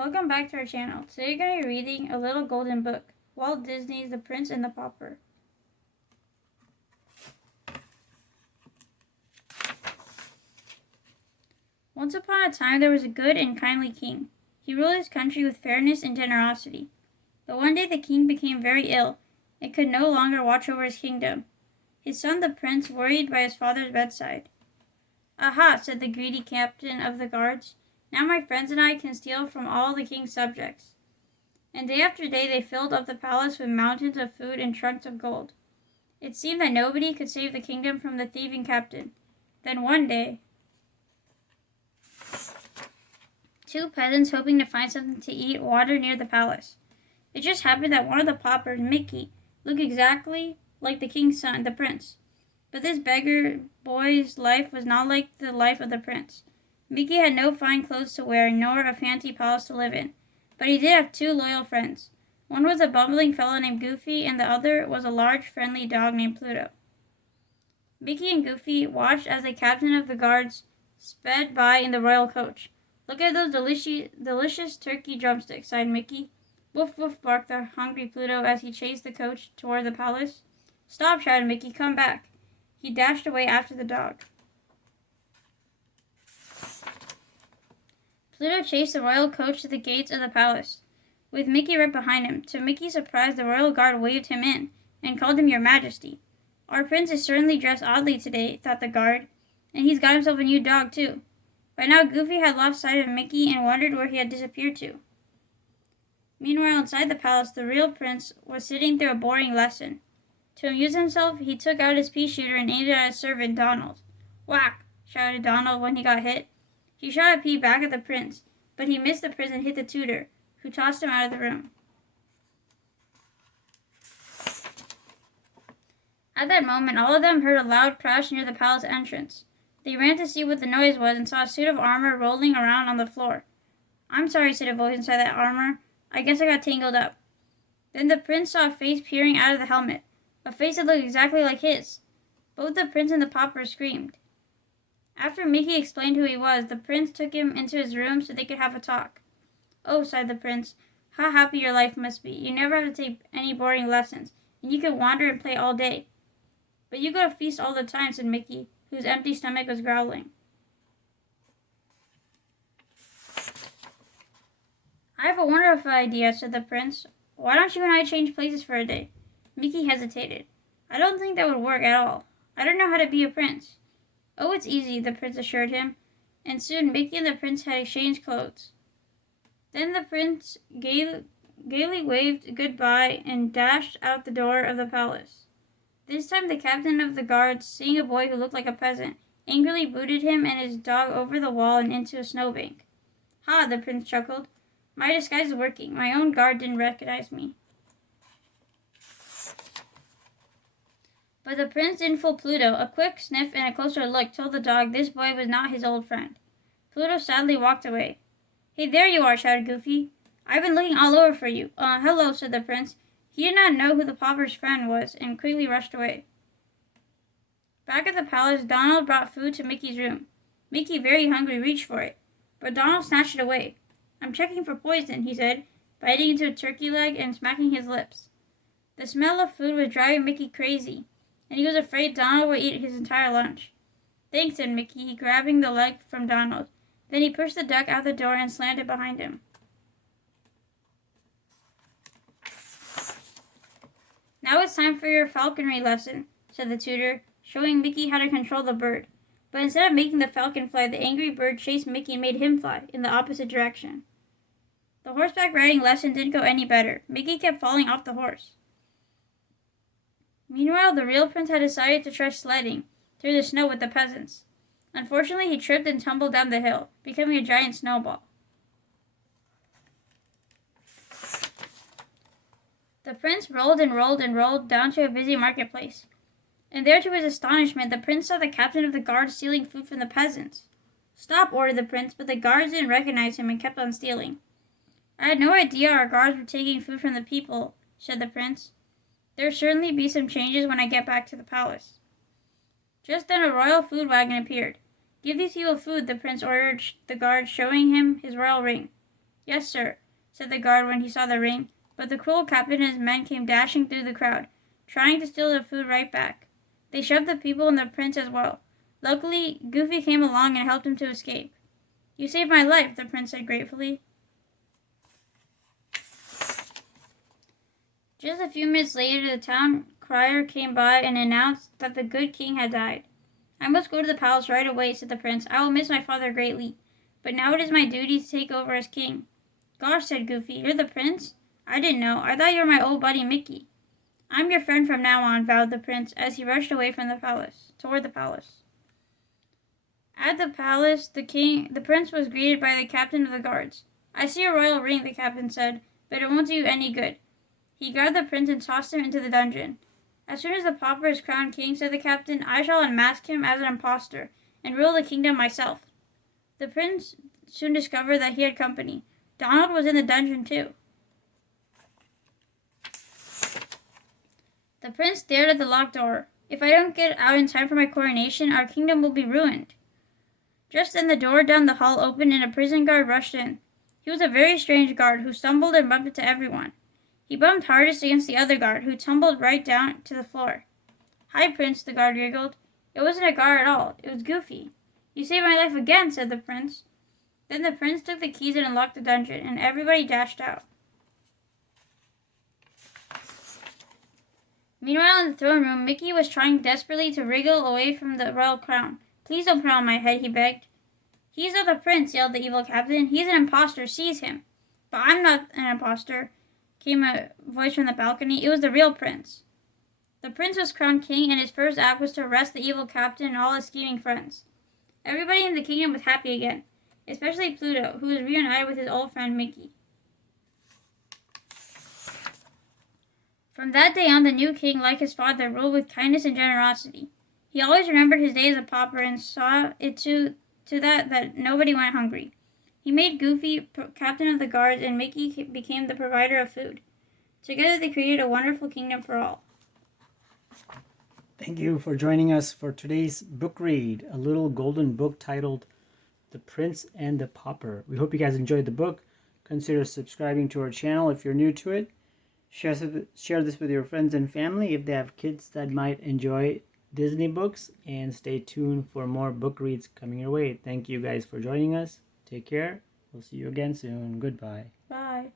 Welcome back to our channel. Today we're going to be reading A Little Golden Book, Walt Disney's The Prince and the Pauper. Once upon a time there was a good and kindly king. He ruled his country with fairness and generosity. But one day the king became very ill and could no longer watch over his kingdom. His son the prince worried by his father's bedside. "Aha," said the greedy captain of the guards. "Now my friends and I can steal from all the king's subjects." And day after day they filled up the palace with mountains of food and trunks of gold. It seemed that nobody could save the kingdom from the thieving captain. Then one day, two peasants, hoping to find something to eat, wandered near the palace. It just happened that one of the paupers, Mickey, looked exactly like the king's son, the prince. But this beggar boy's life was not like the life of the prince. Mickey had no fine clothes to wear, nor a fancy palace to live in. But he did have two loyal friends. One was a bumbling fellow named Goofy, and the other was a large, friendly dog named Pluto. Mickey and Goofy watched as the captain of the guards sped by in the royal coach. "Look at those delicious turkey drumsticks," sighed Mickey. "Woof, woof," barked the hungry Pluto as he chased the coach toward the palace. "Stop," shouted Mickey. "Come back." He dashed away after the dog. Pluto chased the royal coach to the gates of the palace, with Mickey right behind him. To Mickey's surprise, the royal guard waved him in and called him "Your Majesty." "Our prince is certainly dressed oddly today," thought the guard, "and he's got himself a new dog, too." By now, Goofy had lost sight of Mickey and wondered where he had disappeared to. Meanwhile, inside the palace, the real prince was sitting through a boring lesson. To amuse himself, he took out his pea shooter and aimed it at his servant, Donald. "Whack!" shouted Donald when he got hit. He shot a pea back at the prince, but he missed the prince and hit the tutor, who tossed him out of the room. At that moment, all of them heard a loud crash near the palace entrance. They ran to see what the noise was and saw a suit of armor rolling around on the floor. "I'm sorry," said a voice inside that armor. "I guess I got tangled up." Then the prince saw a face peering out of the helmet, a face that looked exactly like his. Both the prince and the pauper screamed. After Mickey explained who he was, the prince took him into his room so they could have a talk. "Oh," sighed the prince, "how happy your life must be. You never have to take any boring lessons, and you can wander and play all day." "But you go to feast all the time," said Mickey, whose empty stomach was growling. "I have a wonderful idea," said the prince. "Why don't you and I change places for a day?" Mickey hesitated. "I don't think that would work at all. I don't know how to be a prince." "Oh, it's easy," the prince assured him, and soon Mickey and the prince had exchanged clothes. Then the prince gaily waved goodbye and dashed out the door of the palace. This time the captain of the guards, seeing a boy who looked like a peasant, angrily booted him and his dog over the wall and into a snowbank. "Ha," the prince chuckled. "My disguise is working. My own guard didn't recognize me." But the prince didn't fool Pluto. A quick sniff and a closer look told the dog this boy was not his old friend. Pluto sadly walked away. "Hey, there you are," shouted Goofy. "I've been looking all over for you." Hello," said the prince. He did not know who the pauper's friend was and quickly rushed away. Back at the palace, Donald brought food to Mickey's room. Mickey, very hungry, reached for it, but Donald snatched it away. "I'm checking for poison," he said, biting into a turkey leg and smacking his lips. The smell of food was driving Mickey crazy, and he was afraid Donald would eat his entire lunch. "Thanks," said Mickey, grabbing the leg from Donald. Then he pushed the duck out the door and slammed it behind him. "Now it's time for your falconry lesson," said the tutor, showing Mickey how to control the bird. But instead of making the falcon fly, the angry bird chased Mickey and made him fly in the opposite direction. The horseback riding lesson didn't go any better. Mickey kept falling off the horse. Meanwhile, the real prince had decided to try sledding through the snow with the peasants. Unfortunately, he tripped and tumbled down the hill, becoming a giant snowball. The prince rolled and rolled and rolled down to a busy marketplace. And there, to his astonishment, the prince saw the captain of the guards stealing food from the peasants. "Stop," ordered the prince, but the guards didn't recognize him and kept on stealing. "I had no idea our guards were taking food from the people," said the prince. "There'll certainly be some changes when I get back to the palace." Just then a royal food wagon appeared. "Give these people food," the prince ordered the guard, showing him his royal ring. "Yes, sir," said the guard when he saw the ring, but the cruel captain and his men came dashing through the crowd, trying to steal the food right back. They shoved the people and the prince as well. Luckily, Goofy came along and helped him to escape. "You saved my life," the prince said gratefully. Just a few minutes later, the town crier came by and announced that the good king had died. "I must go to the palace right away," said the prince. "I will miss my father greatly, but now it is my duty to take over as king." "Gosh," said Goofy, "you're the prince? I didn't know. I thought you were my old buddy Mickey." "I'm your friend from now on," vowed the prince as he rushed away from the palace, toward the palace. At the palace, the prince was greeted by the captain of the guards. "I see a royal ring," the captain said, "but it won't do you any good." He grabbed the prince and tossed him into the dungeon. "As soon as the pauper is crowned king," said the captain, "I shall unmask him as an impostor and rule the kingdom myself." The prince soon discovered that he had company. Donald was in the dungeon too. The prince stared at the locked door. "If I don't get out in time for my coronation, our kingdom will be ruined." Just then the door down the hall opened and a prison guard rushed in. He was a very strange guard who stumbled and bumped into everyone. He bumped hardest against the other guard, who tumbled right down to the floor. "Hi, Prince," the guard giggled. "It wasn't a guard at all. It was Goofy." "You saved my life again," said the prince. Then the prince took the keys and unlocked the dungeon, and everybody dashed out. Meanwhile, in the throne room, Mickey was trying desperately to wriggle away from the royal crown. "Please don't put it on my head," he begged. "He's not the prince," yelled the evil captain. "He's an impostor. Seize him." "But I'm not an impostor," came a voice from the balcony. It was the real prince. The prince was crowned king, and his first act was to arrest the evil captain and all his scheming friends. Everybody in the kingdom was happy again, especially Pluto, who was reunited with his old friend Mickey. From that day on, the new king, like his father, ruled with kindness and generosity. He always remembered his days as a pauper and saw it to that nobody went hungry. He made Goofy captain of the guards, and Mickey became the provider of food. Together they created a wonderful kingdom for all. Thank you for joining us for today's book read, a little golden book titled The Prince and the Pauper. We hope you guys enjoyed the book. Consider subscribing to our channel if you're new to it. Share this with your friends and family if they have kids that might enjoy Disney books, and stay tuned for more book reads coming your way. Thank you guys for joining us. Take care. We'll see you again soon. Goodbye. Bye.